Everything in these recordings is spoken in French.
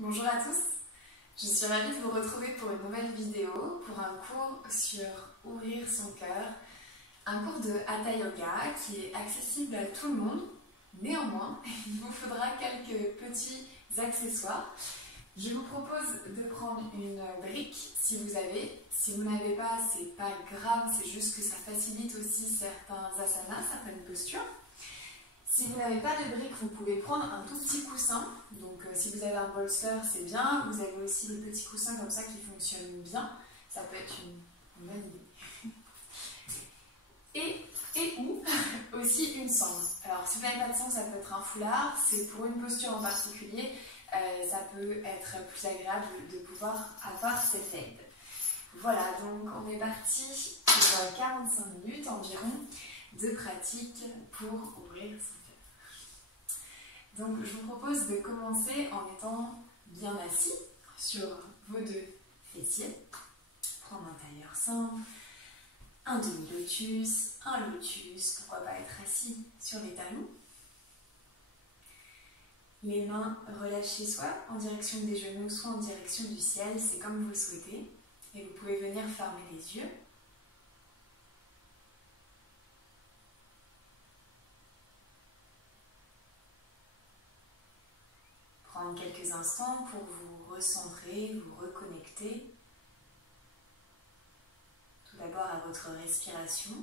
Bonjour à tous, je suis ravie de vous retrouver pour une nouvelle vidéo, pour un cours sur ouvrir son cœur, un cours de Hatha Yoga qui est accessible à tout le monde. Néanmoins, il vous faudra quelques petits accessoires. Je vous propose de prendre une brique si vous avez. Si vous n'avez pas, c'est pas grave, c'est juste que ça facilite aussi certains asanas, certaines postures. Si vous n'avez pas de brique, vous pouvez prendre un tout petit coussin. Donc si vous avez un bolster, c'est bien. Vous avez aussi des petits coussins comme ça qui fonctionnent bien. Ça peut être une bonne idée. Et ou aussi une sangle. Alors si vous n'avez pas de sangle, ça peut être un foulard. C'est pour une posture en particulier. Ça peut être plus agréable de pouvoir avoir cette aide. Voilà, donc on est parti pour 45 minutes environ de pratique pour ouvrir son cœur. Donc je vous propose de commencer en étant bien assis sur vos deux fessiers. Prendre un tailleur simple, un demi-lotus, un lotus, pourquoi pas être assis sur les talons. Les mains relâchées soit en direction des genoux, soit en direction du ciel, c'est comme vous le souhaitez. Et vous pouvez venir fermer les yeux. Prendre quelques instants pour vous recentrer, vous reconnecter. Tout d'abord à votre respiration.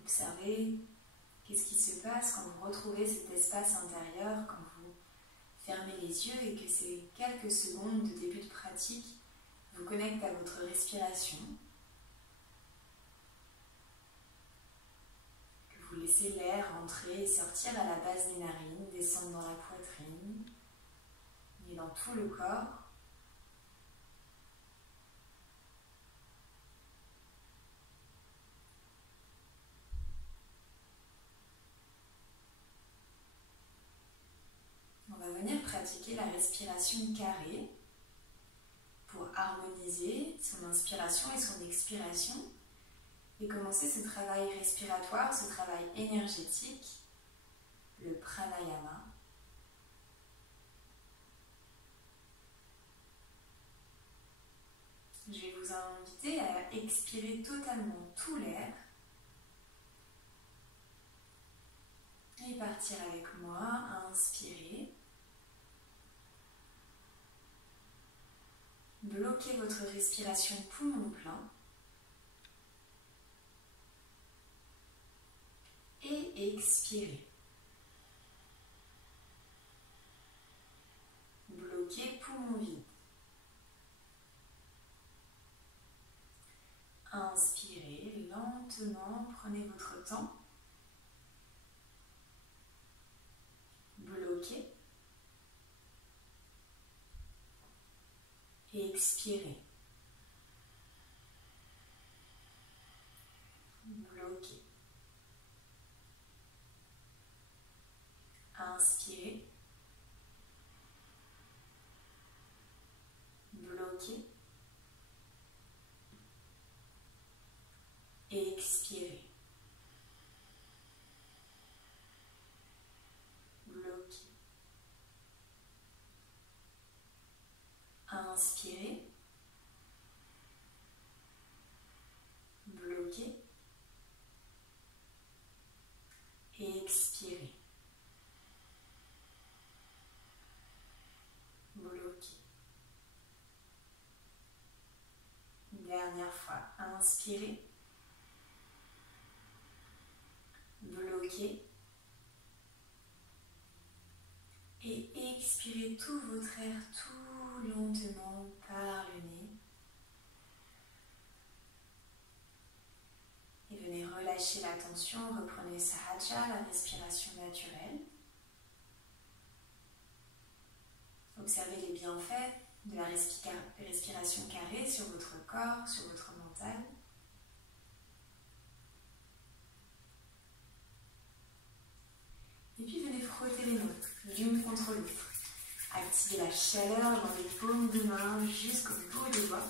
Observez qu'est-ce qui se passe quand vous retrouvez cet espace intérieur, quand vous fermez les yeux et que ces quelques secondes de début de pratique vous connectent à votre respiration. Que vous laissez l'air entrer et sortir à la base des narines, descendre dans la poitrine et dans tout le corps. On va venir pratiquer la respiration carrée pour harmoniser son inspiration et son expiration et commencer ce travail respiratoire, ce travail énergétique, le pranayama. Je vais vous inviter à expirer totalement tout l'air et partir avec moi à inspirer. Bloquez votre respiration poumon plein et expirez. Bloquez poumon vide. Inspirez lentement, prenez votre temps. Bloquez. Et expirez. Bloquez. Inspirez. Bloquez. Et expirez. Bloquez. Inspirez. Bloquez. Et expirez. Bloquez. Une dernière fois. Inspirez. Bloquez. Et expirez tout votre air tout lentement par le nez. Et venez relâcher la tension, reprenez Sahaja, la respiration naturelle. Observez les bienfaits de la respiration carrée sur votre corps, sur votre mental. Et puis venez frotter les mains, l'une contre l'autre. Activez la chaleur dans les paumes de main jusqu'au bout des doigts.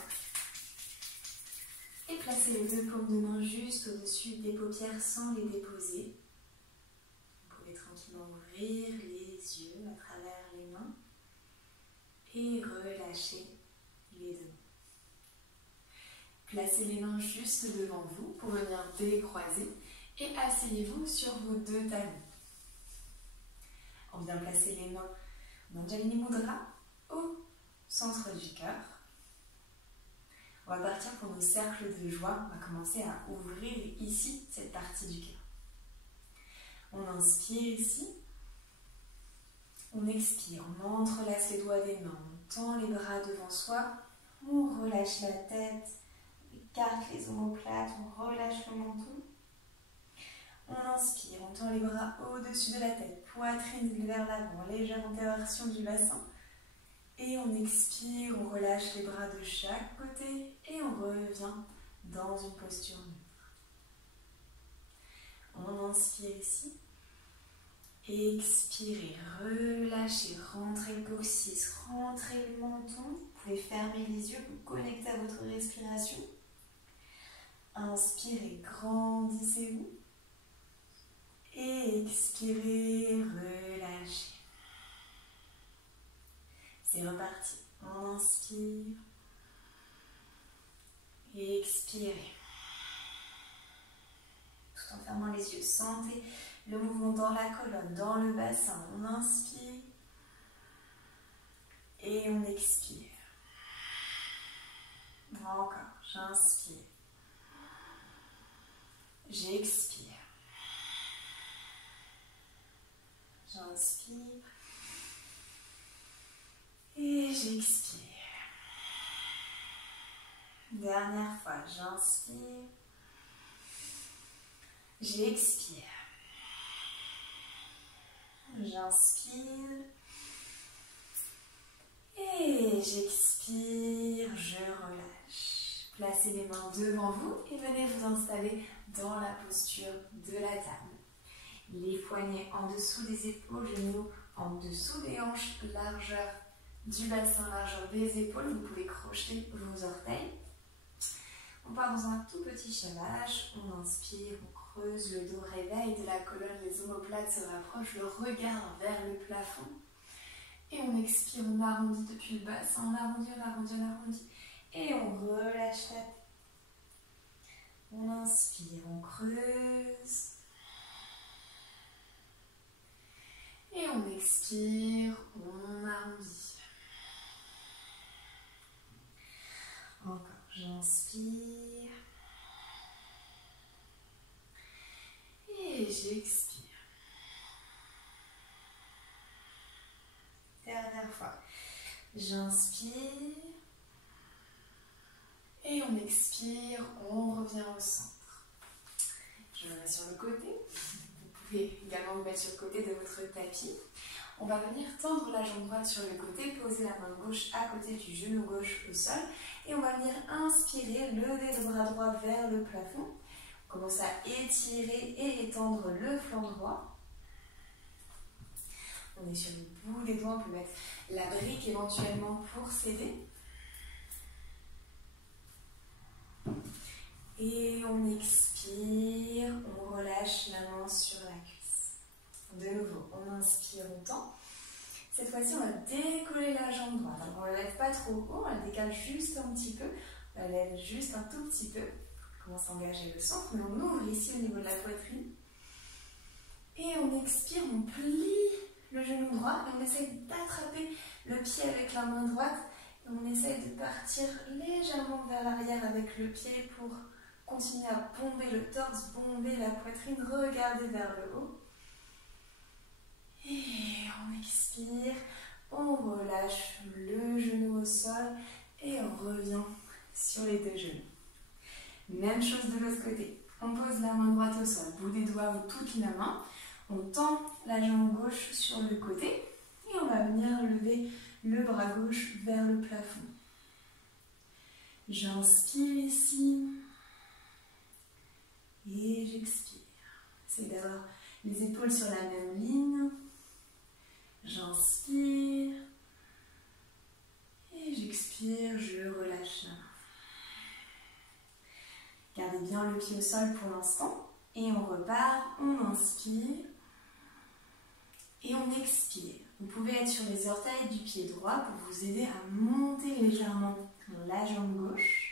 Et placez placer les deux paumes de main juste au-dessus des paupières sans les déposer. Vous pouvez tranquillement ouvrir les yeux à travers les mains et relâcher les deux. Placez les mains juste devant vous pour venir décroiser et asseyez-vous sur vos deux talons. On vient placer les mains en Anjali Mudra au centre du cœur. On va partir pour nos cercles de joie. On va commencer à ouvrir ici cette partie du cœur. On inspire ici. On expire. On entrelace les doigts des mains. On tend les bras devant soi. On relâche la tête. On écarte les omoplates. On relâche le menton. On inspire. On tend les bras au-dessus de la tête. Poitrine vers l'avant. Légère inversion du bassin. Et on expire, on relâche les bras de chaque côté et on revient dans une posture neutre. On inspire ici. Expirez, relâchez, rentrez le coccyx, rentrez le menton. Vous pouvez fermer les yeux, vous connectez à votre respiration. Inspirez, grandissez-vous. Et expirez, relâchez. C'est reparti. On inspire. Et expirez. Tout en fermant les yeux. Sentez le mouvement dans la colonne, dans le bassin. On inspire. Et on expire. Encore. J'inspire. J'expire. J'inspire. Et j'expire. Dernière fois, j'inspire. J'expire. J'inspire. Et j'expire. Je relâche. Placez les mains devant vous et venez vous installer dans la posture de la table. Les poignets en dessous des épaules, genoux en dessous des hanches, largeur du bassin, largeur des épaules. Vous pouvez crocheter vos orteils. On part dans un tout petit chavage. On inspire, on creuse le dos, réveil de la colonne, les omoplates se rapprochent, le regard vers le plafond. Et on expire, on arrondit depuis le bassin, on arrondit, on arrondit, on arrondit. Et on relâche la tête. On inspire, on creuse. Et on expire, on arrondit. Encore, j'inspire. Et j'expire. Dernière fois. J'inspire. Et on expire, on revient au centre. Je me mets sur le côté. Vous pouvez également vous mettre sur le côté de votre tapis. On va venir tendre la jambe droite sur le côté, poser la main gauche à côté du genou gauche au sol. Et on va venir inspirer, lever le bras droit vers le plafond. On commence à étirer et étendre le flanc droit. On est sur le bout des doigts, on peut mettre la brique éventuellement pour s'aider. Et on expire, on relâche la main sur la cuisse. De nouveau, on inspire, on tend. Cette fois-ci, on va décoller la jambe droite. Alors, on ne la lève pas trop haut, on la décale juste un petit peu. On la lève juste un tout petit peu. On commence à engager le centre, mais on ouvre ici au niveau de la poitrine. Et on expire, on plie le genou droit et on essaye d'attraper le pied avec la main droite. Et on essaye de partir légèrement vers l'arrière avec le pied pour continuer à bomber le torse, bomber la poitrine, regarder vers le haut. Et on expire, on relâche le genou au sol et on revient sur les deux genoux. Même chose de l'autre côté. On pose la main droite au sol, bout des doigts ou toute la main. On tend la jambe gauche sur le côté et on va venir lever le bras gauche vers le plafond. J'inspire ici et j'expire. C'est d'avoir les épaules sur la même ligne. J'inspire et j'expire, je relâche la main. Gardez bien le pied au sol pour l'instant. Et on repart, on inspire. Et on expire. Vous pouvez être sur les orteils du pied droit pour vous aider à monter légèrement la jambe gauche.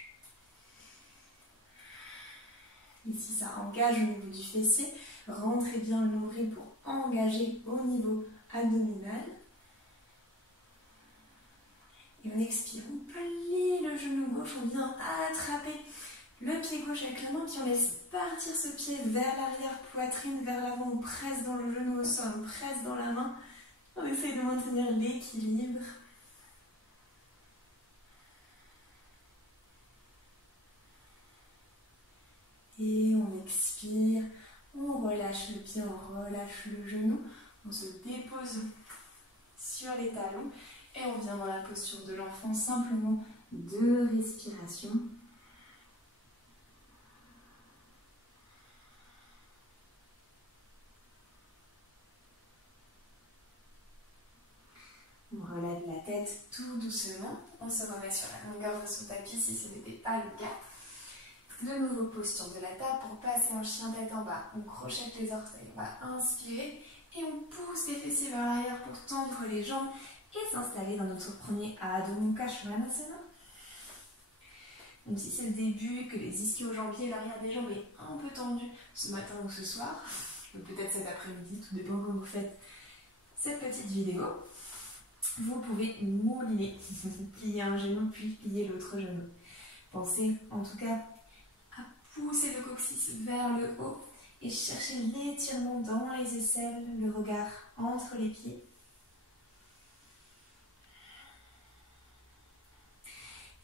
Ici, ça engage au niveau du fessier. Rentrez bien le nombril pour engager au niveau abdominal. Et on expire. On plie le genou gauche. On vient attraper le pied gauche avec la main. Puis on laisse partir ce pied vers l'arrière, poitrine vers l'avant. On presse dans le genou au sol. On presse dans la main. On essaye de maintenir l'équilibre. Et on expire, on relâche le pied, on relâche le genou, on se dépose sur les talons et on vient dans la posture de l'enfant, simplement 2 respirations. On relève la tête tout doucement, on se remet sur la longueur de son tapis si ce n'était pas le cas. De nouveau, posture de la table pour passer en chien tête en bas. On crochette les orteils, on va inspirer et on pousse les fessiers vers l'arrière pour tendre les jambes et s'installer dans notre premier Adho Mukha Svanasana. Donc si c'est le début, que les ischio-jambiers, l'arrière des jambes est un peu tendu ce matin ou ce soir, peut-être cet après-midi, tout dépend quand vous faites cette petite vidéo, vous pouvez mouliner, plier un genou puis plier l'autre genou. Pensez en tout cas pousser le coccyx vers le haut et chercher l'étirement dans les aisselles, le regard entre les pieds.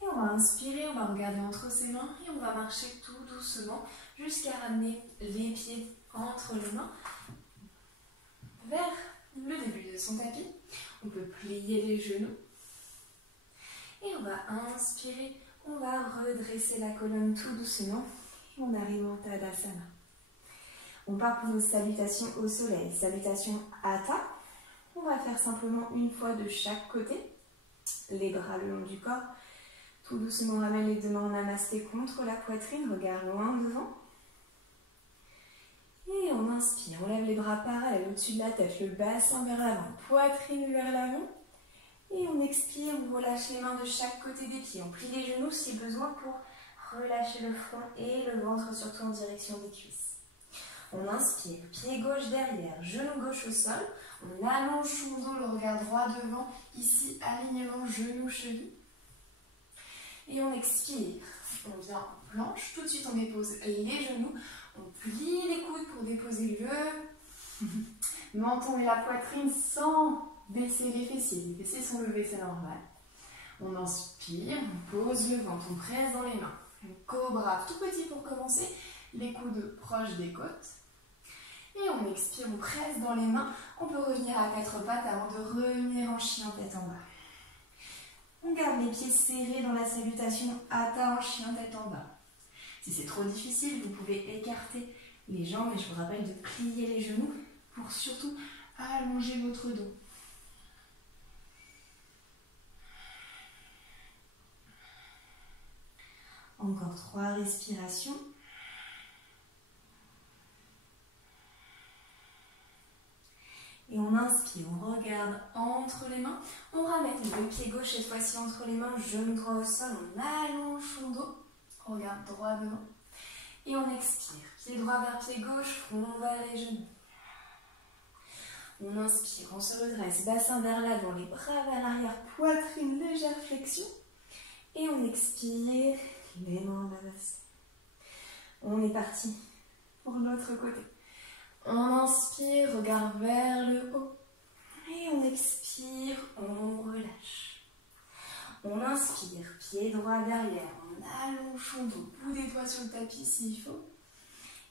Et on va inspirer, on va regarder entre ses mains et on va marcher tout doucement jusqu'à ramener les pieds entre les mains vers le début de son tapis. On peut plier les genoux et on va inspirer, on va redresser la colonne tout doucement. On arrive en Tadasana. On part pour nos salutations au soleil. Salutation Hatha. On va faire simplement une fois de chaque côté. Les bras le long du corps. Tout doucement, on ramène les 2 mains en namasté contre la poitrine. Regard loin devant. Et on inspire. On lève les bras parallèles au-dessus de la tête. Le bassin vers l'avant. Poitrine vers l'avant. Et on expire. On relâche les mains de chaque côté des pieds. On plie les genoux si besoin pour relâchez le front et le ventre surtout en direction des cuisses. On inspire, pied gauche derrière, genou gauche au sol. On allonge son dos, le regard droit devant. Ici, alignement genou-cheville. Et on expire. On vient en planche. Tout de suite, on dépose les genoux. On plie les coudes pour déposer le menton et la poitrine sans baisser les fessiers. Les fessiers sont levés, c'est normal. On inspire, on pose le ventre, on presse dans les mains. Un cobra tout petit pour commencer, les coudes proches des côtes. Et on expire, on presse dans les mains. On peut revenir à 4 pattes avant de revenir en chien tête en bas. On garde les pieds serrés dans la salutation Hatha en chien tête en bas. Si c'est trop difficile, vous pouvez écarter les jambes et je vous rappelle de plier les genoux pour surtout allonger votre dos. Encore 3 respirations. Et on inspire, on regarde entre les mains. On ramène le pied gauche cette fois-ci entre les mains, genou droit au sol. On allonge son dos, on regarde droit devant. Et on expire, pied droit vers pied gauche, front vers les genoux. On inspire, on se redresse, bassin vers l'avant, les bras vers l'arrière, poitrine, légère flexion. Et on expire. Les mains en namasté. On est parti pour l'autre côté. On inspire, regard vers le haut. Et on expire, on relâche. On inspire, pied droit derrière. On allonge son dos, bout des doigts sur le tapis s'il faut.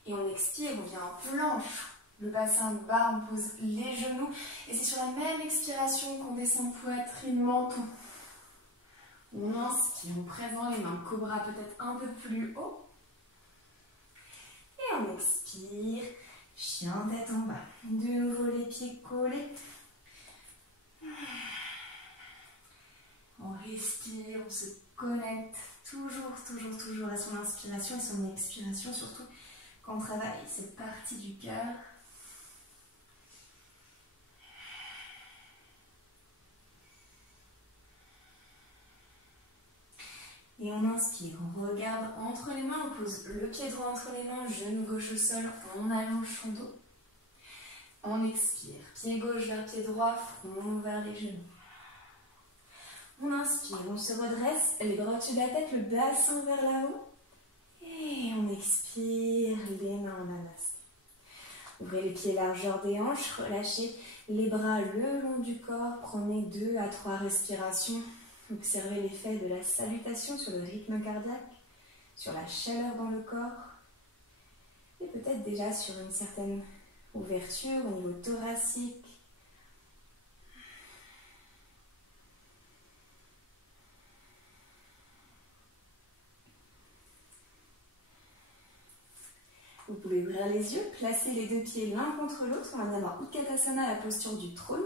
Et on expire, on vient en planche. Le bassin bas, on pose les genoux. Et c'est sur la même expiration qu'on descend poitrine, menton. On inspire, on presse dans les mains, cobra peut-être un peu plus haut. Et on expire, chien tête en bas. De nouveau les pieds collés. On respire, on se connecte toujours à son inspiration et son expiration, surtout quand on travaille cette partie du cœur. Et on inspire, on regarde entre les mains, on pose le pied droit entre les mains, genou gauche au sol, on allonge son dos. On expire, pied gauche vers pied droit, front vers les genoux. On inspire, on se redresse, les bras au-dessus de la tête, le bassin vers là-haut. Et on expire, les mains en namasté. Ouvrez les pieds largeur des hanches, relâchez les bras le long du corps, prenez 2 à 3 respirations. Observez l'effet de la salutation sur le rythme cardiaque, sur la chaleur dans le corps et peut-être déjà sur une certaine ouverture au niveau thoracique. Vous pouvez ouvrir les yeux, placer les 2 pieds l'un contre l'autre. On va bien voir Utkatasana, la posture du trône.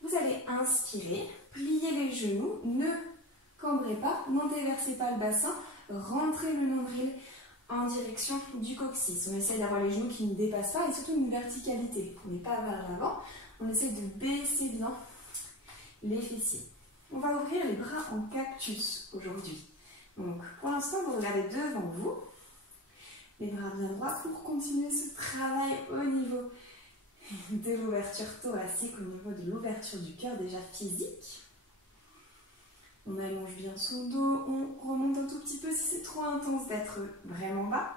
Vous allez inspirer, plier les genoux, ne cambrez pas, n'entéversez pas le bassin, rentrez le nombril en direction du coccyx. On essaie d'avoir les genoux qui ne dépassent pas et surtout une verticalité. On n'est pas vers l'avant, on essaie de baisser bien les fessiers. On va ouvrir les bras en cactus aujourd'hui. Donc pour l'instant, vous regardez devant vous, les bras bien droits pour continuer ce travail au niveau de l'ouverture thoracique, au niveau de l'ouverture du cœur déjà physique. On allonge bien son dos, on remonte un tout petit peu si c'est trop intense d'être vraiment bas.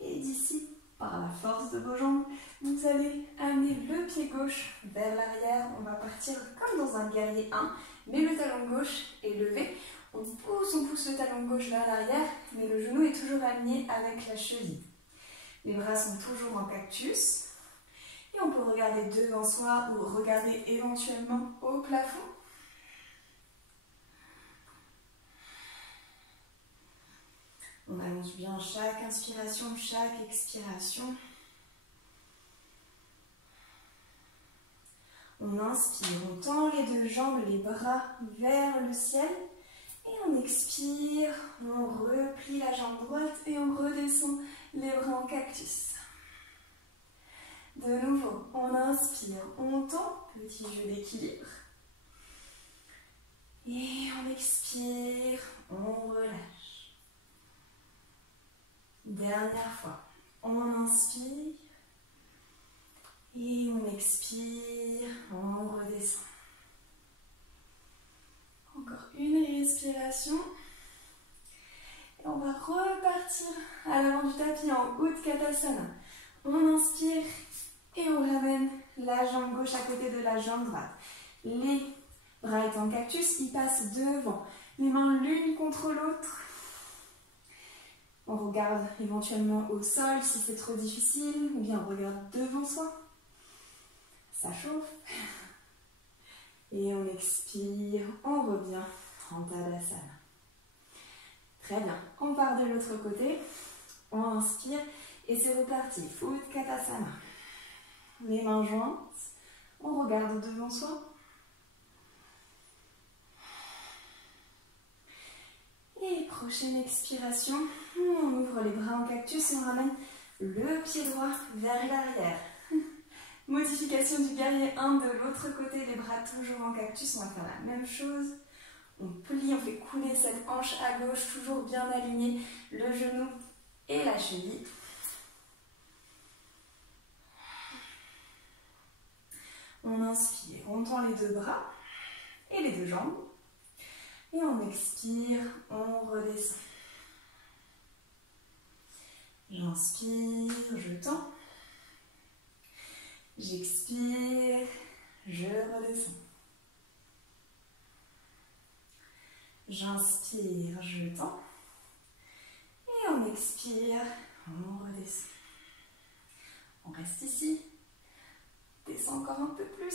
Et d'ici, par la force de vos jambes, vous allez amener le pied gauche vers l'arrière. On va partir comme dans un guerrier 1, mais le talon gauche est levé. On pousse le talon gauche vers l'arrière, mais le genou est toujours aligné avec la cheville. Les bras sont toujours en cactus. Et on peut regarder devant soi ou regarder éventuellement au plafond. On allonge bien chaque inspiration, chaque expiration. On inspire, on tend les 2 jambes, les bras vers le ciel. Et on expire, on replie la jambe droite et on redescend les bras en cactus. De nouveau, on inspire, on tend, petit jeu d'équilibre. Et on expire, on relâche. Dernière fois, on inspire. Et on expire, on redescend. Encore une respiration. Et on va repartir à l'avant du tapis en Utkatasana. On inspire et on ramène la jambe gauche à côté de la jambe droite. Les bras étant en cactus, ils passent devant. Les mains l'une contre l'autre. On regarde éventuellement au sol si c'est trop difficile, ou bien on regarde devant soi. Ça chauffe. Et on expire, on revient en Tadasana. Très bien, on part de l'autre côté, on inspire et c'est reparti. Utkatasana. Les mains jointes, on regarde devant soi. Et prochaine expiration, on ouvre les bras en cactus et on ramène le pied droit vers l'arrière. Modification du guerrier 1 de l'autre côté, les bras toujours en cactus, on va faire la même chose. On plie, on fait couler cette hanche à gauche, toujours bien aligné, le genou et la cheville. On inspire, on tend les 2 bras et les 2 jambes. Et on expire, on redescend. J'inspire, je tends. J'expire, je redescends. J'inspire, je tends. Et on expire, on redescend. On reste ici. Descend encore un peu plus,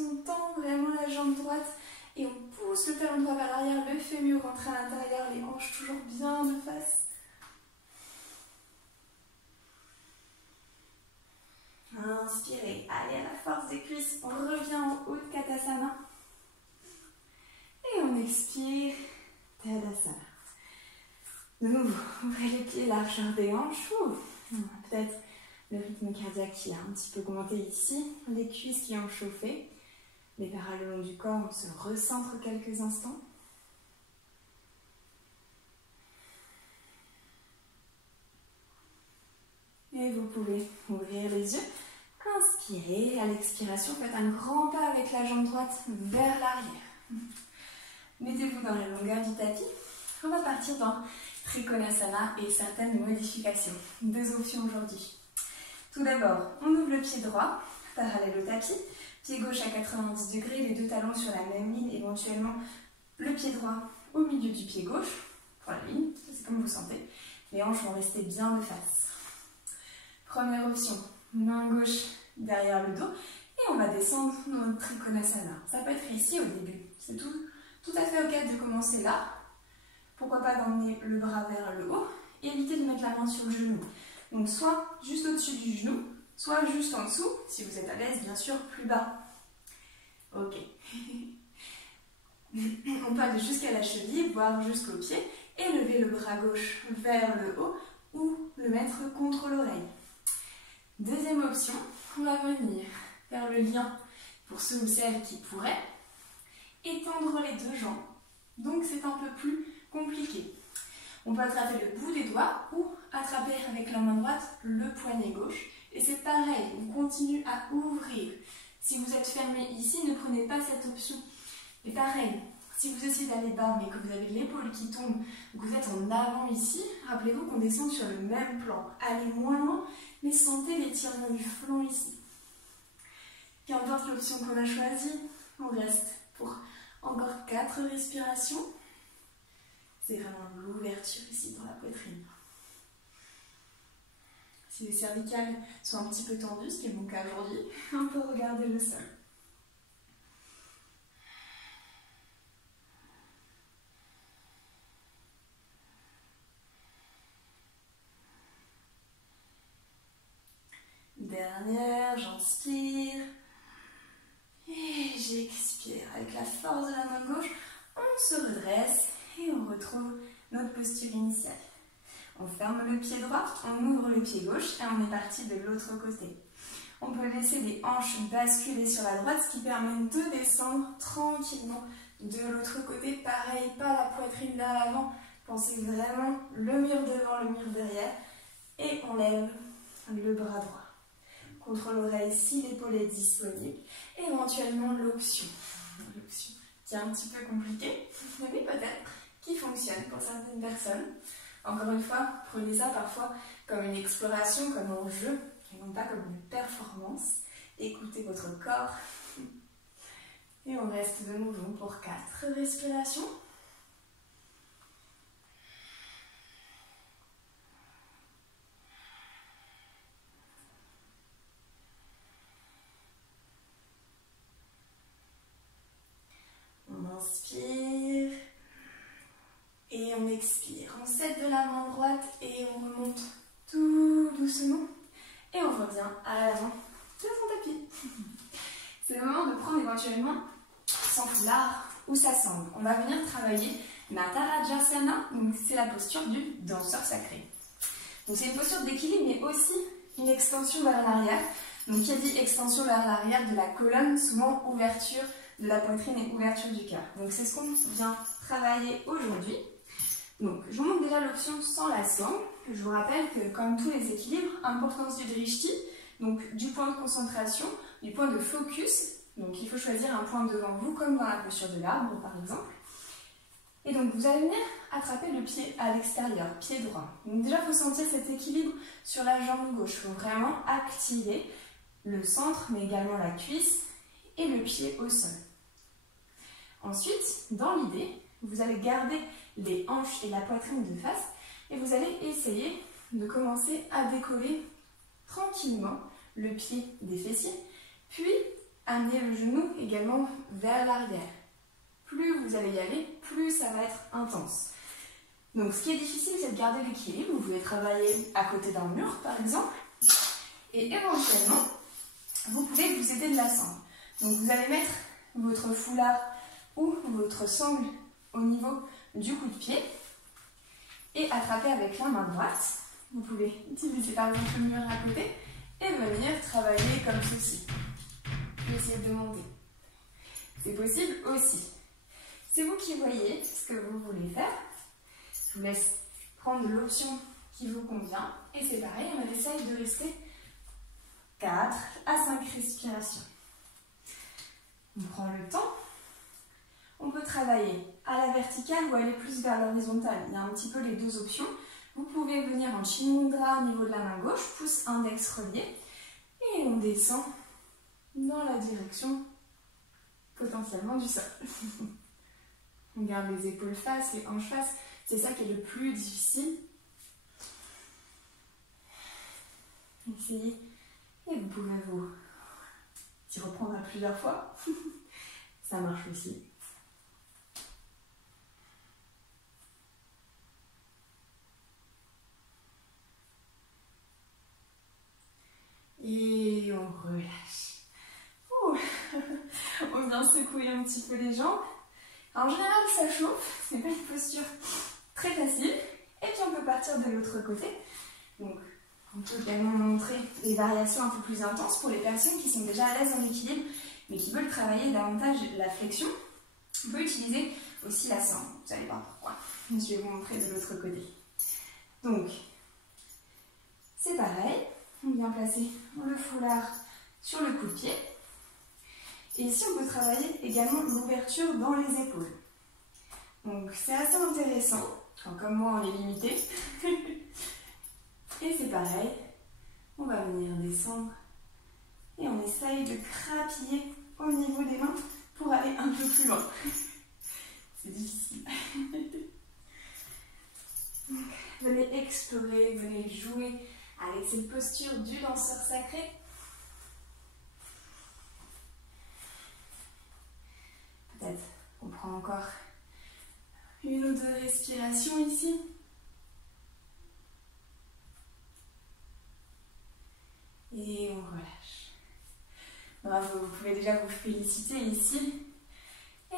on tend vraiment la jambe droite et on pousse le talon droit vers l'arrière, le fémur rentre à l'intérieur, les hanches toujours bien de face. Inspirez, allez à la force des cuisses, on revient en Utkatasana. on expire, Tadasana. De nouveau, ouvrez les pieds, largeur des hanches. Peut-être le rythme cardiaque qui a un petit peu augmenté ici, les cuisses qui ont chauffé. Les bras le long du corps, on se recentre quelques instants. Et vous pouvez ouvrir les yeux. Inspirez. À l'expiration, faites un grand pas avec la jambe droite vers l'arrière. Mettez-vous dans la longueur du tapis. On va partir dans Trikonasana et certaines modifications. Deux options aujourd'hui. Tout d'abord, on ouvre le pied droit, parallèle au tapis. Pied gauche à 90 degrés, les deux talons sur la même ligne, éventuellement le pied droit au milieu du pied gauche, pour la ligne, c'est comme vous sentez. Les hanches vont rester bien de face. Première option, main gauche derrière le dos, et on va descendre dans notre Trikonasana. Ça peut être ici au début, c'est tout à fait ok de commencer là. Pourquoi pas d'emmener le bras vers le haut, et éviter de mettre la main sur le genou. Donc soit juste au-dessus du genou, soit juste en dessous, si vous êtes à l'aise, bien sûr, plus bas. Ok. On peut aller jusqu'à la cheville, voire jusqu'au pied, et lever le bras gauche vers le haut, ou le mettre contre l'oreille. Deuxième option, on va venir faire le lien, pour ceux ou celles qui pourraient, étendre les deux jambes. Donc c'est un peu plus compliqué. On peut attraper le bout des doigts, ou attraper avec la main droite le poignet gauche. Et c'est pareil, on continue à ouvrir. Si vous êtes fermé ici, ne prenez pas cette option. Et pareil, si vous essayez d'aller bas, mais que vous avez l'épaule qui tombe, que vous êtes en avant ici, rappelez-vous qu'on descend sur le même plan. Allez moins loin, mais sentez l'étirement du flanc ici. Qu'importe l'option qu'on a choisie, on reste pour encore 4 respirations. C'est vraiment l'ouverture ici dans la poitrine. Si les cervicales sont un petit peu tendues, ce qui est mon cas aujourd'hui, on peut regarder le sol. Dernière, j'inspire. Et j'expire. Avec la force de la main gauche, on se redresse et on retrouve notre posture initiale. On ferme le pied droit, on ouvre le pied gauche et on est parti de l'autre côté. On peut laisser les hanches basculer sur la droite, ce qui permet de descendre tranquillement de l'autre côté. Pareil, pas la poitrine vers l'avant. Pensez vraiment le mur devant, le mur derrière. Et on lève le bras droit contre l'oreille si l'épaule est disponible. Et éventuellement l'option qui est un petit peu compliquée, mais peut-être qui fonctionne pour certaines personnes. Encore une fois, prenez ça parfois comme une exploration, comme un jeu, et non pas comme une performance. Écoutez votre corps. Et on reste de nouveau pour 4 respirations. On inspire. Et on expire. On s'aide de la main droite et on remonte tout doucement. Et on revient à l'avant de son tapis. C'est le moment de prendre éventuellement son foulard ou sa sangle. On va venir travailler Natarajasana, donc c'est la posture du danseur sacré. Donc c'est une posture d'équilibre mais aussi une extension vers l'arrière. Donc qui a dit extension vers l'arrière de la colonne, souvent ouverture de la poitrine et ouverture du cœur. Donc c'est ce qu'on vient travailler aujourd'hui. Donc je vous montre déjà l'option sans la sangle. Je vous rappelle que comme tous les équilibres, importance du drishti, donc du point de concentration, du point de focus. Donc il faut choisir un point devant vous, comme dans la posture de l'arbre par exemple. Et donc vous allez venir attraper le pied à l'extérieur, pied droit. Donc déjà il faut sentir cet équilibre sur la jambe gauche. Il faut vraiment activer le centre, mais également la cuisse et le pied au sol. Ensuite, dans l'idée, vous allez garder les hanches et la poitrine de face et vous allez essayer de commencer à décoller tranquillement le pied des fessiers, puis amener le genou également vers l'arrière. Plus vous allez y aller, plus ça va être intense. Donc ce qui est difficile, c'est de garder l'équilibre. Vous pouvez travailler à côté d'un mur par exemple, et éventuellement, vous pouvez vous aider de la sangle. Donc vous allez mettre votre foulard ou votre sangle au niveau du coup de pied et attraper avec la main droite. Vous pouvez utiliser par exemple le mur à côté et venir travailler comme ceci. Essayez de monter. C'est possible aussi. C'est vous qui voyez ce que vous voulez faire. Je vous laisse prendre l'option qui vous convient. Et c'est pareil, on essaye de rester 4 à 5 respirations. On prend le temps. On peut travailler à la verticale ou aller plus vers l'horizontale. Il y a un petit peu les deux options. Vous pouvez venir en Chin Mudra au niveau de la main gauche, pouce index relié. Et on descend dans la direction potentiellement du sol. On garde les épaules face, les hanches face. C'est ça qui est le plus difficile. Essayez. Et vous pouvez vous y reprendre à plusieurs fois. Ça marche aussi. Et on relâche. On vient secouer un petit peu les jambes. En général, ça chauffe. C'est pas une posture très facile. Et puis on peut partir de l'autre côté. Donc, on peut également montrer des variations un peu plus intenses pour les personnes qui sont déjà à l'aise en équilibre, mais qui veulent travailler davantage la flexion. On peut utiliser aussi la sangle. Vous allez voir pourquoi. Je vais vous montrer de l'autre côté. Donc, c'est pareil. On vient placer le foulard sur le coup de pied. Et ici, on peut travailler également l'ouverture dans les épaules. Donc, c'est assez intéressant. Comme moi, on est limité. Et c'est pareil. On va venir descendre. Et on essaye de crapiller au niveau des mains pour aller un peu plus loin. C'est difficile. Donc, venez explorer, venez jouer avec cette posture du danseur sacré. Peut-être qu'on prend encore une ou deux respirations ici. Et on relâche. Bravo, vous pouvez déjà vous féliciter ici.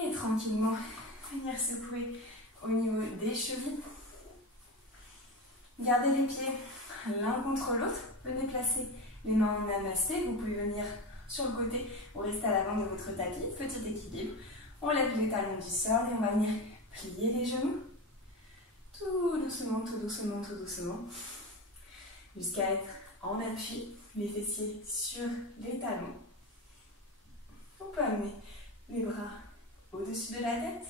Et tranquillement venir secouer au niveau des chevilles. Gardez les pieds l'un contre l'autre. Venez placer les mains en namasté. Vous pouvez venir sur le côté ou rester à l'avant de votre tapis. Petit équilibre. On lève les talons du sol et on va venir plier les genoux. Tout doucement, tout doucement, tout doucement. Jusqu'à être en appui, les fessiers sur les talons. On peut amener les bras au-dessus de la tête.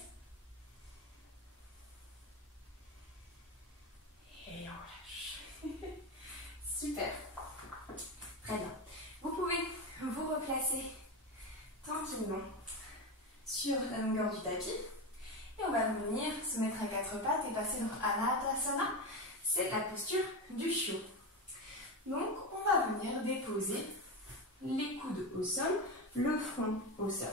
Et on relâche. Super. Très bien. Vous pouvez vous replacer tranquillement sur la longueur du tapis. Et on va venir se mettre à quatre pattes et passer dans Anatasana. C'est la posture du chiot. Donc, on va venir déposer les coudes au sol, le front au sol.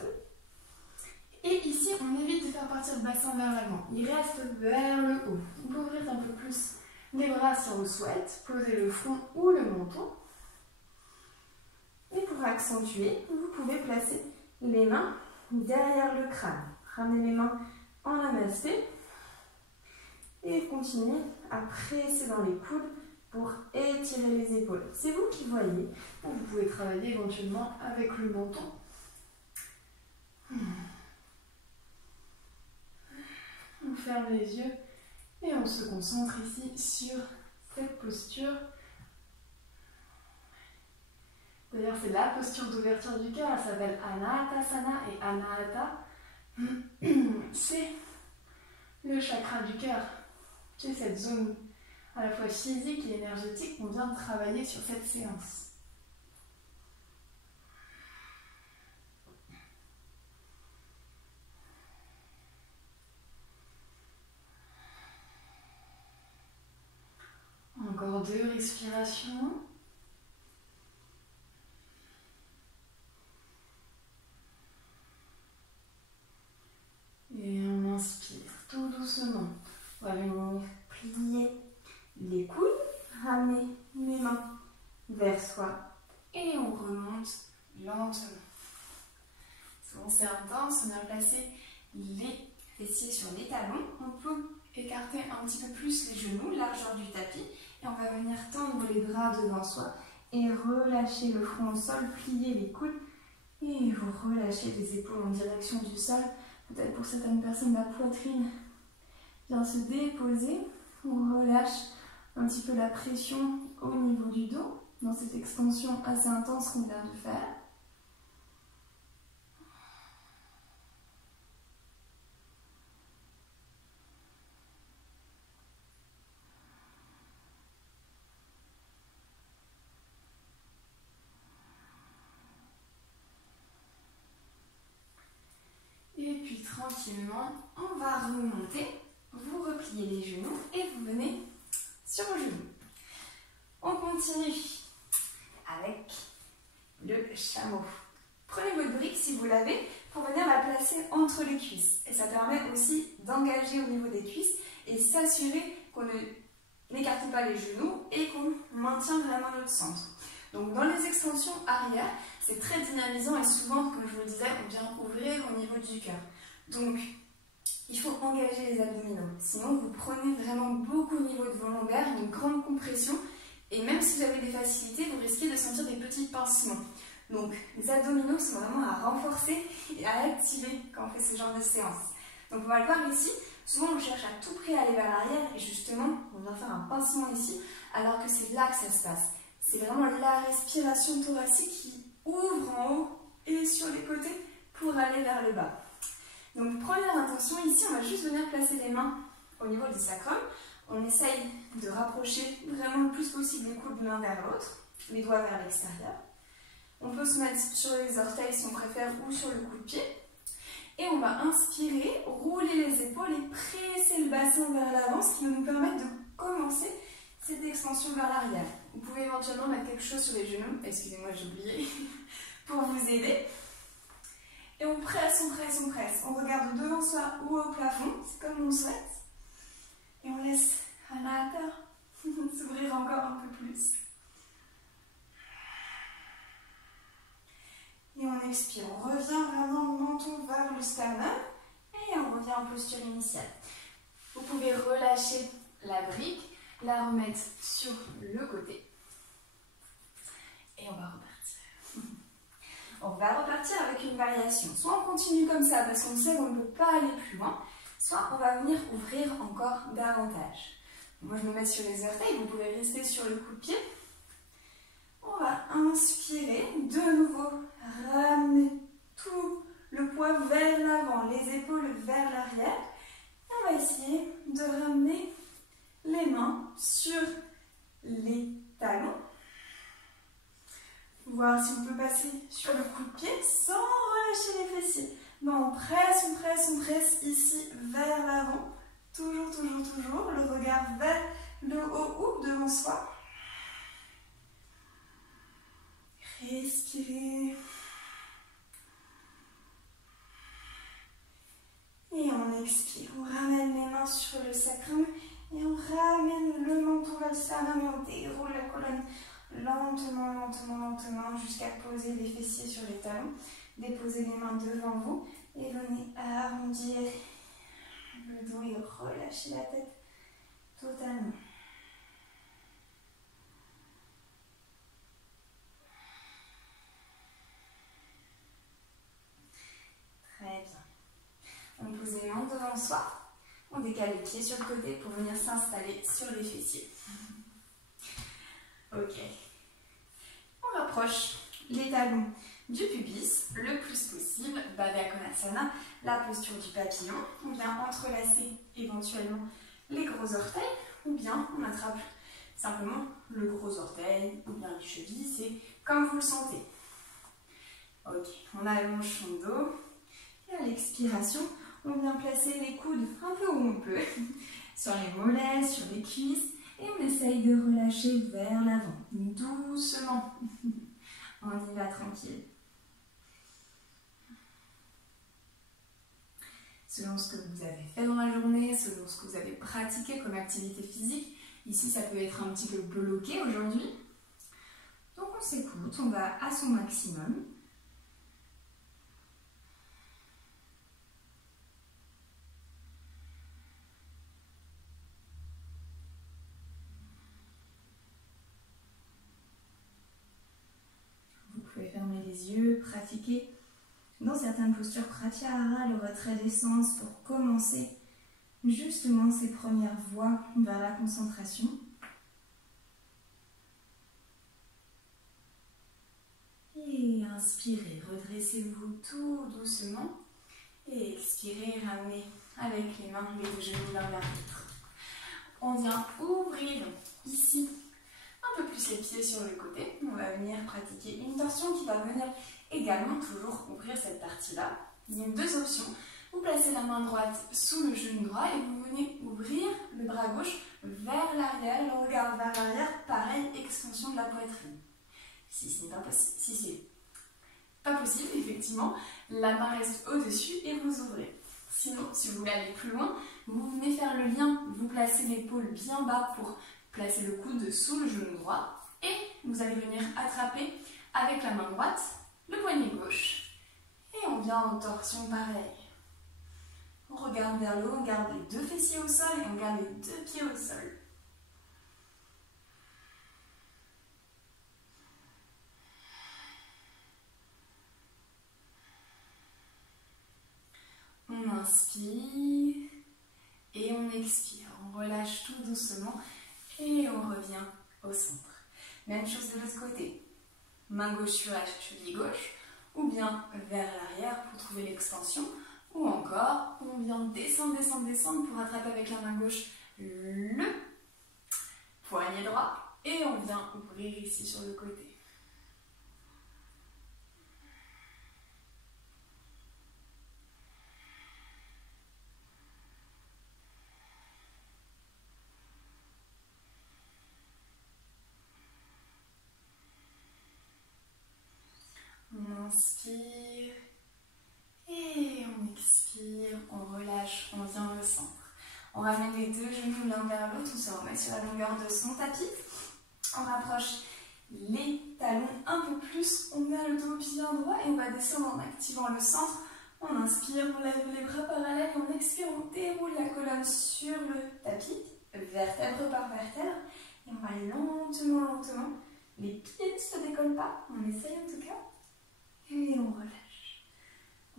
Et ici, on évite de faire partir le bassin vers l'avant. Il reste vers le haut. On peut ouvrir un peu plus les bras si on le souhaite, poser le front ou le menton. Et pour accentuer, vous pouvez placer les mains derrière le crâne. Ramenez les mains en namasté. Et continuez à presser dans les coudes pour étirer les épaules. C'est vous qui voyez. Vous pouvez travailler éventuellement avec le menton. On ferme les yeux et on se concentre ici sur cette posture. D'ailleurs, c'est la posture d'ouverture du cœur. Elle s'appelle Anatasana et Anahata. C'est le chakra du cœur. C'est cette zone à la fois physique et énergétique qu'on vient de travailler sur cette séance. Encore 2 respirations. Et on inspire tout doucement. On va venir plier les coudes, ramener les mains vers soi et on remonte lentement. Souvent c'est intense, on vient placer les fessiers sur les talons. talons, on peut écarter un petit peu plus les genoux, largeur du tapis, et on va venir tendre les bras devant soi et relâcher le front au sol, plier les coudes et vous relâchez les épaules en direction du sol. Peut-être pour certaines personnes la poitrine vient se déposer. On relâche un petit peu la pression au niveau du dos dans cette extension assez intense qu'on vient de faire. Et puis tranquillement, on va remonter. Vous repliez les genoux et vous venez sur vos genoux. On continue avec le chameau. Prenez votre brique si vous l'avez pour venir la placer entre les cuisses. Et ça permet aussi d'engager au niveau des cuisses et s'assurer qu'on n'écarte pas les genoux et qu'on maintient vraiment notre centre. Donc dans les extensions arrière, c'est très dynamisant et souvent, comme je vous le disais, on vient ouvrir au niveau du cœur. Donc il faut engager les abdominaux. Sinon vous prenez vraiment beaucoup au niveau de vos lombaires, une grande compression. Et même si vous avez des facilités, vous risquez de sentir des petits pincements. Donc les abdominaux sont vraiment à renforcer et à activer quand on fait ce genre de séance. Donc on va le voir ici. Souvent on cherche à tout prix à aller vers l'arrière et justement on vient faire un pincement ici alors que c'est là que ça se passe. C'est vraiment la respiration thoracique qui ouvre en haut et sur les côtés pour aller vers le bas. Donc première intention, ici on va juste venir placer les mains au niveau du sacrum. On essaye de rapprocher vraiment le plus possible les coudes l'un vers l'autre, les doigts vers l'extérieur. On peut se mettre sur les orteils si on préfère ou sur le coup de pied. Et on va inspirer, rouler les épaules et presser le bassin vers l'avant, ce qui va nous permettre de commencer cette extension vers l'arrière. Vous pouvez éventuellement mettre quelque chose sur les genoux, excusez-moi j'ai oublié, pour vous aider. Et on presse, on presse, on presse. On regarde devant soi ou au plafond, c'est comme on le souhaite. Et on laisse à l'intérieur s'ouvrir encore un peu plus. Et on expire. On revient vraiment le menton vers le sternum. Et on revient en posture initiale. Vous pouvez relâcher la brique, la remettre sur le côté. Et on va repartir. On va repartir avec une variation. Soit on continue comme ça parce qu'on sait qu'on ne peut pas aller plus loin, soit on va venir ouvrir encore davantage. Moi je me mets sur les orteils, vous pouvez rester sur le coup de pied. On va inspirer, de nouveau ramener tout le poids vers l'avant, les épaules vers l'arrière. Et on va essayer de ramener les mains sur les talons. Voir si on peut passer sur le coup de pied sans relâcher les fessiers. Non, on presse ici vers l'avant. Toujours, toujours, toujours. Le regard vers le haut ou devant soi. Respirez. Et on expire. On ramène les mains sur le sacrum et on ramène le menton vers le sternum et on déroule la colonne lentement, lentement, lentement jusqu'à poser les fessiers sur les talons. Déposez les mains devant vous et venez arrondir le dos et relâcher la tête totalement. Très bien. On pose les mains devant soi. On décale les pieds sur le côté pour venir s'installer sur les fessiers. Ok. On rapproche les talons du pubis le plus possible. Baddha Konasana, la posture du papillon. On vient entrelacer éventuellement les gros orteils ou bien on attrape simplement le gros orteil ou bien les chevilles. C'est comme vous le sentez. Ok. On allonge son dos et à l'expiration, on vient placer les coudes un peu où on peut sur les mollets, sur les cuisses. Et on essaye de relâcher vers l'avant, doucement. On y va tranquille. Selon ce que vous avez fait dans la journée, selon ce que vous avez pratiqué comme activité physique, ici ça peut être un petit peu bloqué aujourd'hui. Donc on s'écoute, on va à son maximum. les yeux, pratiquez dans certaines postures pratyahara le retrait des sens pour commencer justement ces premières voies vers la concentration. Et inspirez, redressez-vous tout doucement. Et expirez, ramenez avec les mains les deux genoux l'un vers l'autre. On vient ouvrir ici un peu plus les pieds sur le côté. On va venir pratiquer une torsion qui va venir également toujours ouvrir cette partie-là. Il y a deux options. Vous placez la main droite sous le genou droit et vous venez ouvrir le bras gauche vers l'arrière, le regard vers l'arrière, pareil, extension de la poitrine. Si ce n'est pas possible, si c'est pas possible, effectivement, la main reste au-dessus et vous ouvrez. Sinon, si vous voulez aller plus loin, vous venez faire le lien, vous placez l'épaule bien bas pour placer le coude sous le genou droit et vous allez venir attraper avec la main droite le poignet gauche et on vient en torsion pareil. On regarde vers le haut, on garde les deux fessiers au sol et on garde les deux pieds au sol. On inspire et on expire. On relâche tout doucement et on revient au centre. Même chose de l'autre côté. Main gauche sur la cheville gauche ou bien vers l'arrière pour trouver l'extension. Ou encore, on vient descendre, descendre, descendre pour attraper avec la main gauche le poignet droit et on vient ouvrir ici sur le côté. On inspire et on expire, on relâche, on vient au centre. On ramène les deux genoux l'un vers l'autre, on se remet sur la longueur de son tapis. On rapproche les talons un peu plus, on met le dos bien droit et on va descendre en activant le centre. On inspire, on lève les bras parallèles, on expire, on déroule la colonne sur le tapis, vertèbre par vertèbre. Et on va lentement, lentement. Les pieds ne se décollent pas, on essaye en tout cas. Et on relâche.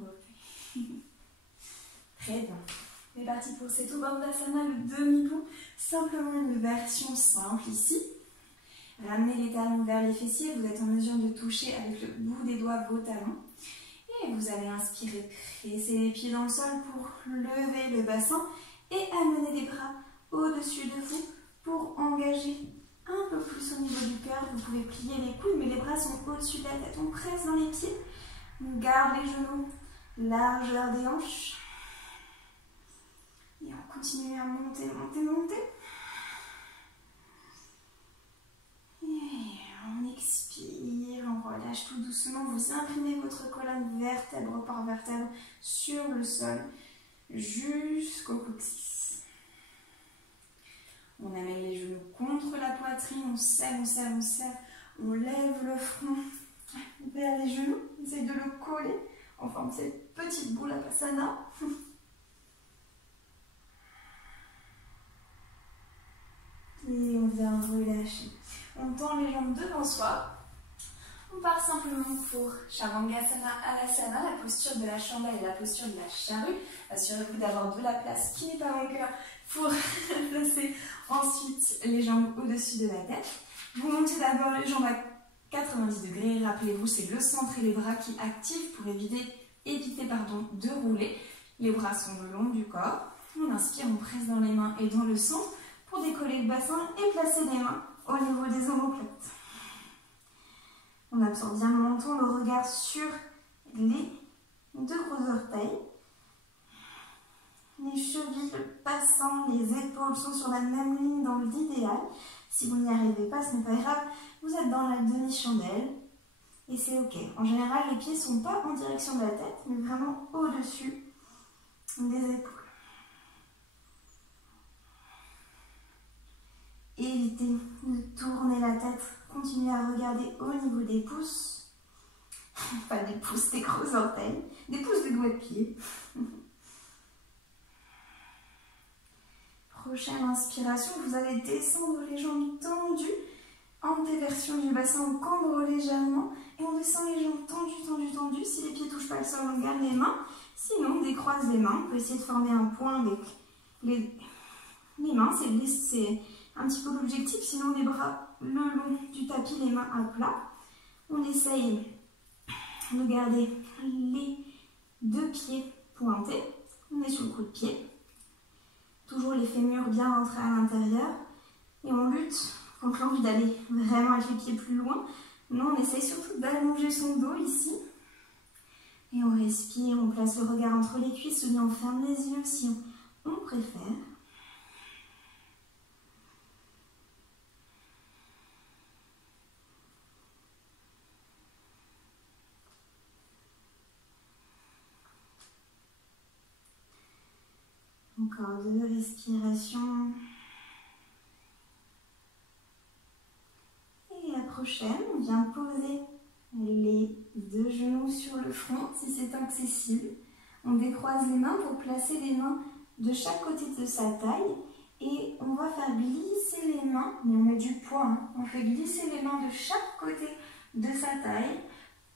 Okay. Très bien. On est parti pour cette Uttanasana, le demi-bout. Simplement une version simple ici. Ramenez les talons vers les fessiers. Vous êtes en mesure de toucher avec le bout des doigts vos talons. Et vous allez inspirer. Presser les pieds dans le sol pour lever le bassin et amener les bras au-dessus de vous pour engager un peu plus au niveau du cœur. Vous pouvez plier les coudes, mais les bras sont au-dessus de la tête. On presse dans les pieds. On garde les genoux, largeur des hanches. Et on continue à monter, monter, monter. Et on expire, on relâche tout doucement. Vous imprimez votre colonne vertèbre par vertèbre sur le sol jusqu'au coccyx. On amène les genoux contre la poitrine, on serre, on serre, on serre. On lève le front vers les genoux, on essaye de le coller. On forme cette petite boule à Pasana. Et on vient relâcher. On tend les jambes devant soi. On part simplement pour Charangasana Alasana, la posture de la chandelle et la posture de la charrue. Assurez-vous d'avoir de la place qui n'est pas mon cœur pour placer ensuite les jambes au-dessus de la tête. Vous montez d'abord les jambes à 90 degrés. Rappelez-vous, c'est le centre et les bras qui activent pour éviter de rouler. Les bras sont le long du corps. On inspire, on presse dans les mains et dans le centre pour décoller le bassin et placer les mains au niveau des omoplates. On absorbe bien le menton, le regard sur les deux gros orteils. Les chevilles, le bassin, les épaules sont sur la même ligne dans l'idéal. Si vous n'y arrivez pas, ce n'est pas grave. Vous êtes dans la demi-chandelle et c'est ok. En général, les pieds ne sont pas en direction de la tête, mais vraiment au-dessus des épaules. Évitez de tourner la tête. Continuez à regarder au niveau des pouces. Pas des pouces, des gros orteils. Des pouces de doigts de pied. Prochaine inspiration, vous allez descendre les jambes tendues Antéversion du bassin, on cambre légèrement et on descend les jambes tendues, tendues, tendues. Si les pieds ne touchent pas le sol, on garde les mains. Sinon, on décroise les mains. On peut essayer de former un point avec les mains. C'est un petit peu l'objectif. Sinon, les bras le long du tapis, les mains à plat. On essaye de garder les deux pieds pointés. On est sur le coup de pied. Toujours les fémurs bien rentrés à l'intérieur. Et on lutte contre l'envie d'aller vraiment avec les pieds plus loin. Non, on essaye surtout d'allonger son dos ici. Et on respire, on place le regard entre les cuisses, ou bien on ferme les yeux si on préfère. Encore 2 respirations. Et la prochaine, on vient poser les 2 genoux sur le front si c'est accessible. On décroise les mains pour placer les mains de chaque côté de sa taille. Et on va faire glisser les mains, mais on met du poids. On fait glisser les mains de chaque côté de sa taille,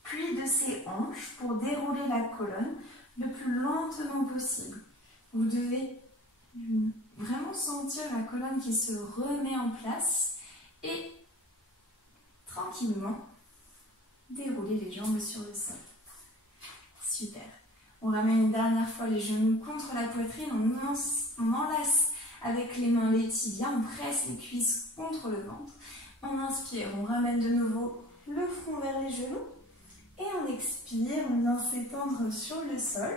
puis de ses hanches pour dérouler la colonne le plus lentement possible. Vous devez vraiment sentir la colonne qui se remet en place et tranquillement dérouler les jambes sur le sol. Super. On ramène une dernière fois les genoux contre la poitrine, on enlace avec les mains les tibias, on presse les cuisses contre le ventre. On inspire, on ramène de nouveau le front vers les genoux et on expire, on vient s'étendre sur le sol.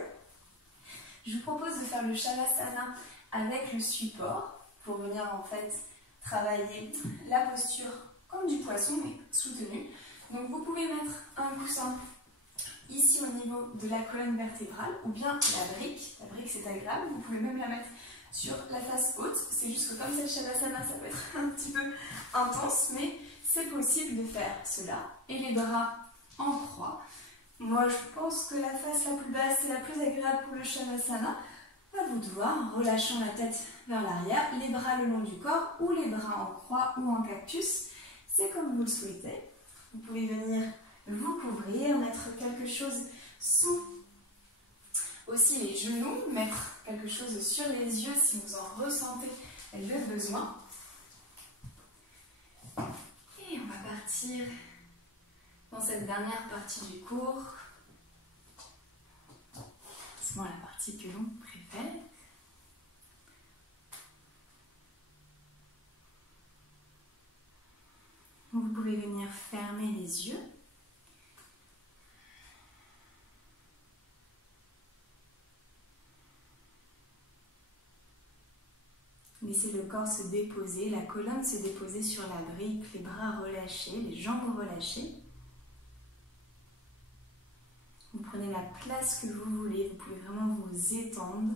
Je vous propose de faire le Shavasana avec le support pour venir en fait travailler la posture comme du poisson mais soutenu. Donc vous pouvez mettre un coussin ici au niveau de la colonne vertébrale ou bien la brique. La brique c'est agréable, vous pouvez même la mettre sur la face haute. C'est juste que comme c'est le Shavasana, ça peut être un petit peu intense, mais c'est possible de faire cela. Et les bras en croix. Moi, je pense que la face la plus basse est la plus agréable pour le Shavasana. À vous de voir, en relâchant la tête vers l'arrière, les bras le long du corps ou les bras en croix ou en cactus. C'est comme vous le souhaitez. Vous pouvez venir vous couvrir, mettre quelque chose sous aussi les genoux, mettre quelque chose sur les yeux si vous en ressentez le besoin. Et on va partir dans cette dernière partie du cours. C'est souvent la partie que l'on préfère. Vous pouvez venir fermer les yeux. Laissez le corps se déposer, la colonne se déposer sur la brique, les bras relâchés, les jambes relâchées. Vous prenez la place que vous voulez, vous pouvez vraiment vous étendre,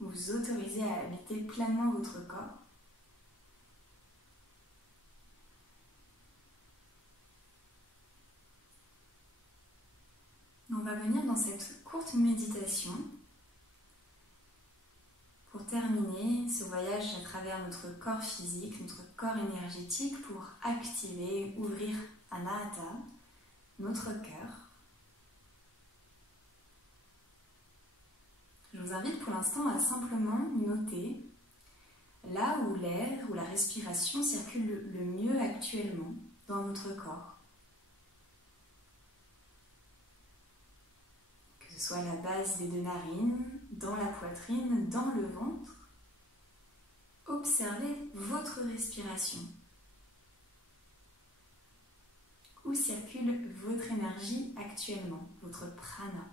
vous autoriser à habiter pleinement votre corps. On va venir dans cette courte méditation pour terminer ce voyage à travers notre corps physique, notre corps énergétique, pour activer, ouvrir Anahata, notre cœur. Je vous invite pour l'instant à simplement noter là où l'air ou la respiration circule le mieux actuellement dans votre corps. Que ce soit à la base des 2 narines, dans la poitrine, dans le ventre. Observez votre respiration. Où circule votre énergie actuellement, votre prana?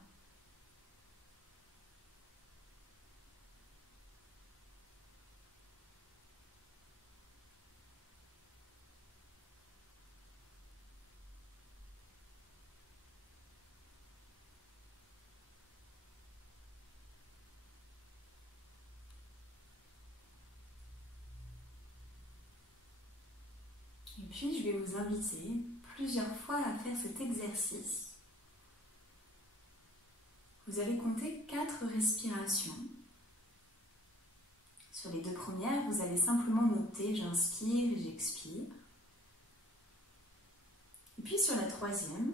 Et puis, je vais vous inviter plusieurs fois à faire cet exercice. Vous allez compter 4 respirations. Sur les 2 premières, vous allez simplement noter « j'inspire » et « j'expire ». Et puis sur la troisième,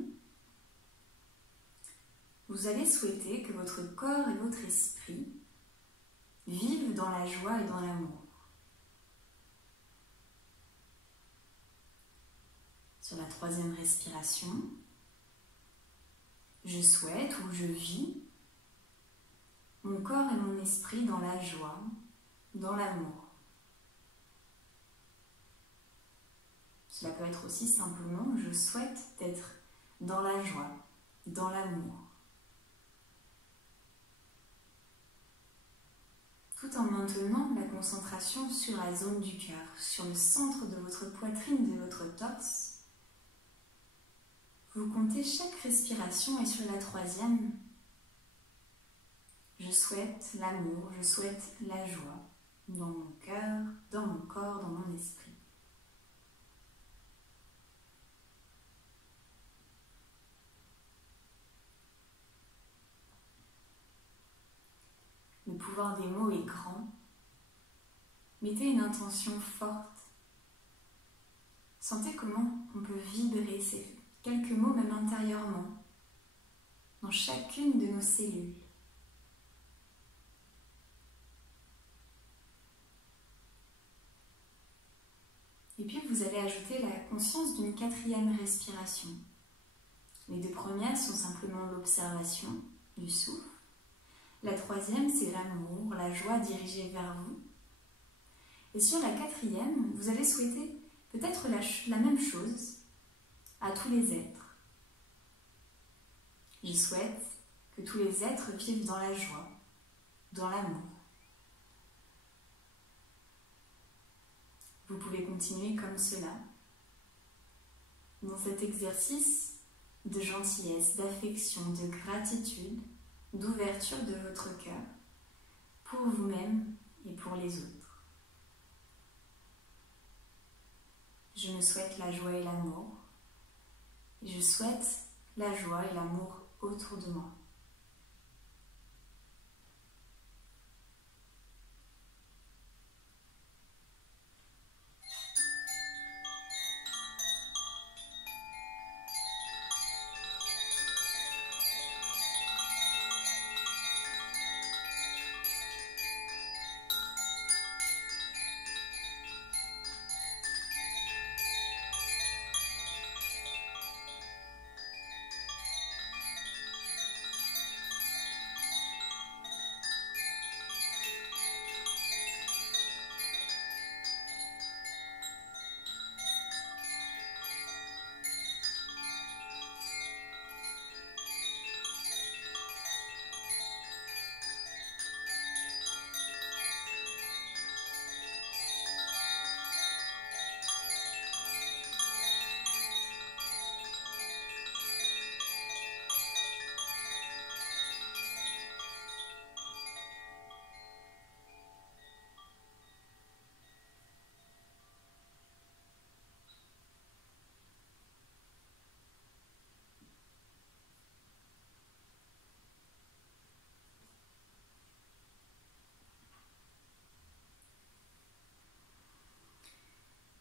vous allez souhaiter que votre corps et votre esprit vivent dans la joie et dans l'amour. Sur la troisième respiration, je souhaite ou je vis mon corps et mon esprit dans la joie, dans l'amour. Cela peut être aussi simplement je souhaite être dans la joie, dans l'amour. Tout en maintenant la concentration sur la zone du cœur, sur le centre de votre poitrine, de votre torse. Vous comptez chaque respiration et sur la troisième, je souhaite l'amour, je souhaite la joie dans mon cœur, dans mon corps, dans mon esprit. Le pouvoir des mots est grand. Mettez une intention forte. Sentez comment on peut vibrer ces quelques mots même intérieurement, dans chacune de nos cellules. Et puis vous allez ajouter la conscience d'une quatrième respiration. Les deux premières sont simplement l'observation du souffle. La troisième, c'est l'amour, la joie dirigée vers vous. Et sur la quatrième, vous allez souhaiter peut-être la même chose à tous les êtres. Je souhaite que tous les êtres vivent dans la joie, dans l'amour. Vous pouvez continuer comme cela, dans cet exercice de gentillesse, d'affection, de gratitude, d'ouverture de votre cœur pour vous-même et pour les autres. Je me souhaite la joie et l'amour. Et je souhaite la joie et l'amour autour de moi.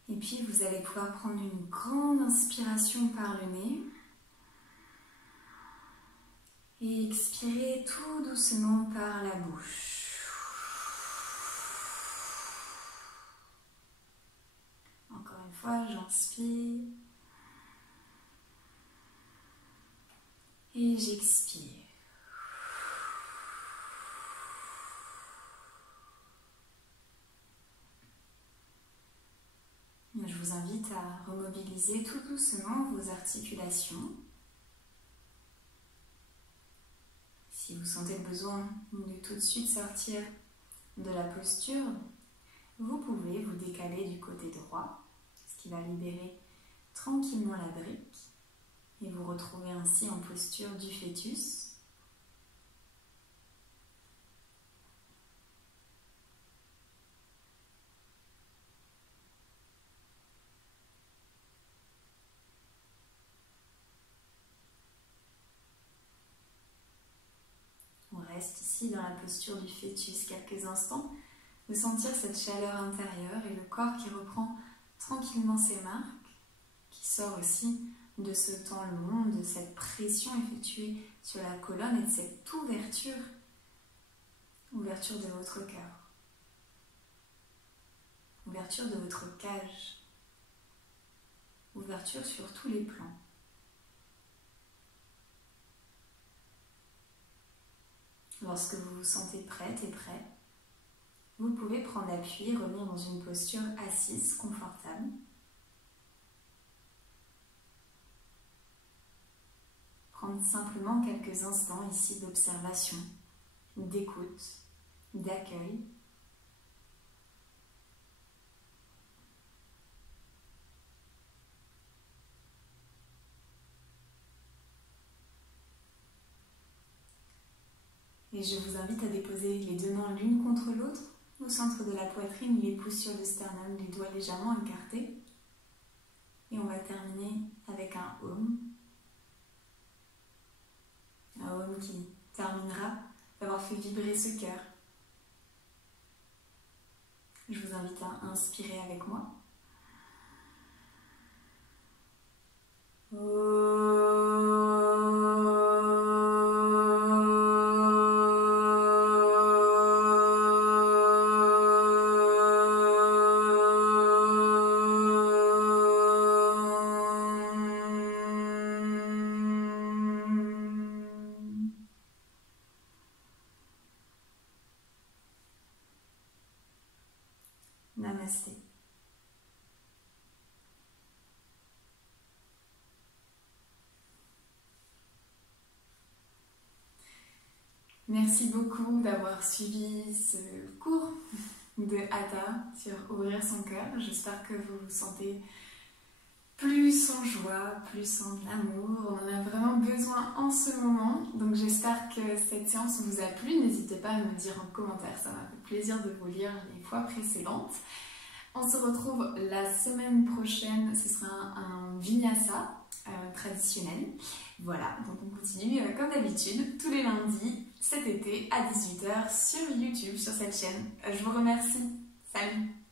Et puis vous allez pouvoir prendre une grande inspiration par le nez et expirer tout doucement par la bouche. Encore une fois, j'inspire et j'expire. Je vous invite à remobiliser tout doucement vos articulations. Si vous sentez le besoin de tout de suite sortir de la posture, vous pouvez vous décaler du côté droit, ce qui va libérer tranquillement la brique et vous retrouver ainsi en posture du fœtus. On reste ici dans la posture du fœtus quelques instants, de sentir cette chaleur intérieure et le corps qui reprend tranquillement ses marques, qui sort aussi de ce temps long, de cette pression effectuée sur la colonne et de cette ouverture de votre cœur, ouverture de votre cage, ouverture sur tous les plans. Lorsque vous vous sentez prête et prêt, vous pouvez prendre appui et revenir dans une posture assise, confortable. Prendre simplement quelques instants ici d'observation, d'écoute, d'accueil. Et je vous invite à déposer les deux mains l'une contre l'autre au centre de la poitrine, les pouces sur le sternum, les doigts légèrement écartés. Et on va terminer avec un Om. Un Om qui terminera d'avoir fait vibrer ce cœur. Je vous invite à inspirer avec moi. Namasté. Merci beaucoup d'avoir suivi ce cours de Hatha sur ouvrir son cœur. J'espère que vous vous sentez plus en joie, plus en amour. On en a vraiment besoin en ce moment. Donc j'espère que cette séance vous a plu. N'hésitez pas à me dire en commentaire. Ça m'a fait plaisir de vous lire les fois précédentes. On se retrouve la semaine prochaine. Ce sera un vinyasa traditionnel. Voilà, donc on continue comme d'habitude tous les lundis cet été à 18 h sur YouTube, sur cette chaîne. Je vous remercie. Salut!